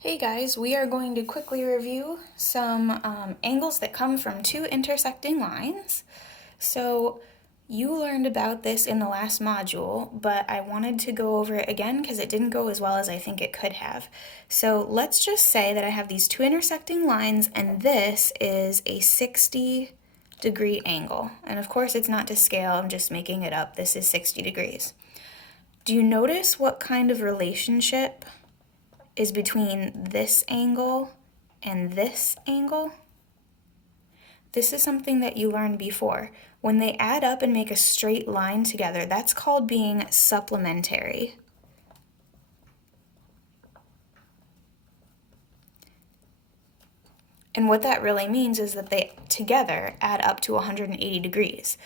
Hey guys, we are going to quickly review some angles that come from two intersecting lines. So you learned about this in the last module, but I wanted to go over it again because it didn't go as well as I think it could have. So let's just say that I have these two intersecting lines and this is a 60-degree angle. And of course it's not to scale, I'm just making it up. This is 60 degrees. Do you notice what kind of relationship is between this angle and this angle? This is something that you learned before. When they add up and make a straight line together, that's called being supplementary. And what that really means is that they together add up to 180 degrees.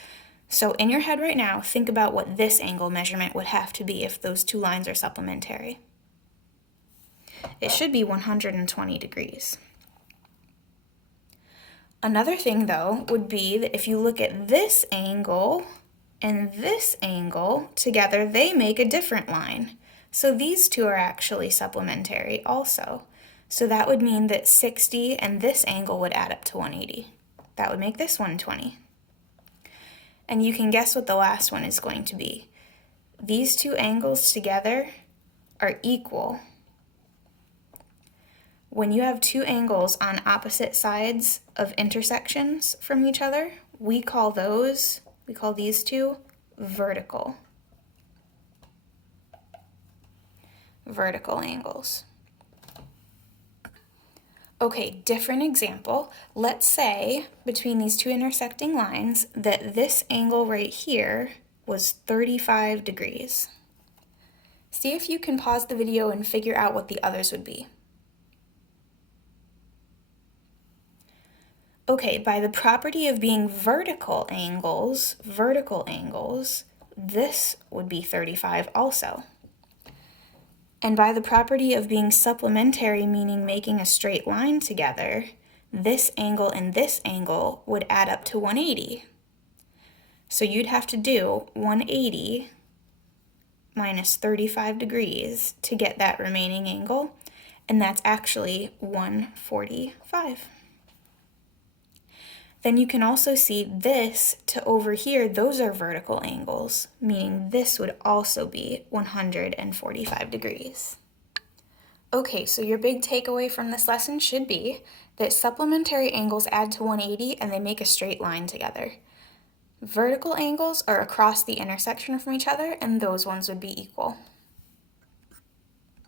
So in your head right now, think about what this angle measurement would have to be if those two lines are supplementary. It should be 120 degrees. Another thing, though, would be that if you look at this angle and this angle together, they make a different line. So these two are actually supplementary also. So that would mean that 60 and this angle would add up to 180. That would make this 120. And you can guess what the last one is going to be. These two angles together are equal. When you have two angles on opposite sides of intersections from each other, we call these two vertical angles. Okay, different example. Let's say between these two intersecting lines that this angle right here was 35 degrees. See if you can pause the video and figure out what the others would be. Okay, by the property of being vertical angles, this would be 35 also. And by the property of being supplementary, meaning making a straight line together, this angle and this angle would add up to 180. So you'd have to do 180 minus 35 degrees to get that remaining angle, and that's actually 145. Then you can also see this to over here, those are vertical angles, meaning this would also be 145 degrees. Okay, so your big takeaway from this lesson should be that supplementary angles add to 180 and they make a straight line together. Vertical angles are across the intersection from each other, and those ones would be equal.